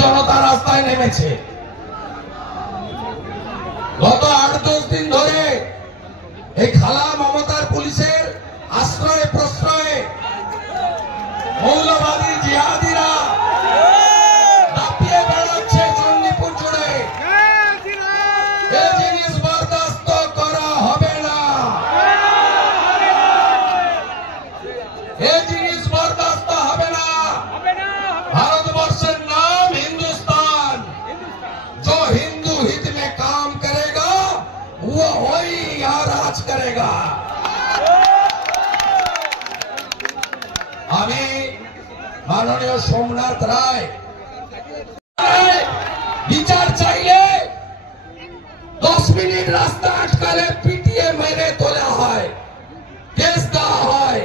জনতা রাস্তায় নেমেছে। গত 8-10 দিন ধরে এই খালা মমতার পুলিশের আশ্রয় প্রশ্রয়ে মৌলবাদী জিহাদিরা দাপিয়ে বেড়াচ্ছে চণ্ডীপুর জুড়ে। এই জিনিস বরদাস্ত করা হবে না, এই জিনিস বরদাস্ত হবে না। भारतवर्षर नाम हिंदुस्तान, जो हिंदू हित में काम करेगा वो वही यहाँ राज करेगा। আমি মাননীয় সোমনাথ রায় বিচার চাইলে 10 মিনিট রাস্তা আটকালে পিটিয়ে মেরে তোলা হয়, কেস দেওয়া হয়।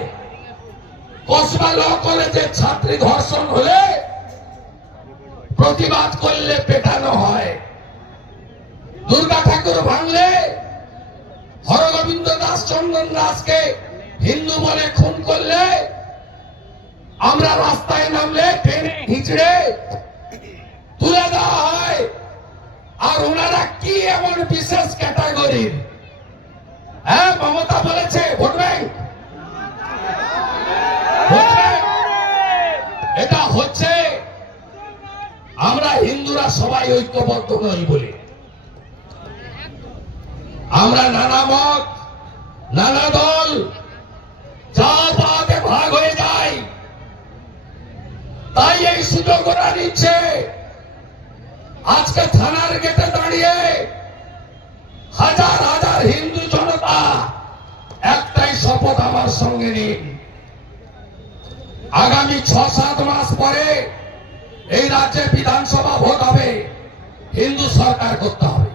কসবা ল কলেজের ছাত্রী ধর্ষণ হলে প্রতিবাদ করলে পেটানো হয়। দুর্গা ঠাকুর ভাঙলে হরগোবিন্দ দাস চন্দন দাসকে হিন্দু বলে খুন করলে আমরা রাস্তায় নামলে টেনে হিচড়ে তুলে দেওয়া হয়। আর ওনারা কি এমন বিশেষ ক্যাটাগরির? হ্যাঁ, মমতা বলেছে ভোট ব্যাংক, এটা হচ্ছে আমরা হিন্দুরা সবাই ঐক্যবদ্ধ নই বলে। আমরা নানা মত, নানা দল, জাতপাতে ভাগ হয়ে যাই। তাই এই সুযোগ ওরা নিচ্ছে। আজকে থানার গেটে দাঁড়িয়ে হাজার হাজার হিন্দু জনতা একটাই শপথ আমার সঙ্গে নিন, আগামী 6-7 মাস পরে এই রাজ্যে বিধানসভা ভোট হবে, হিন্দু সরকার করতে হবে।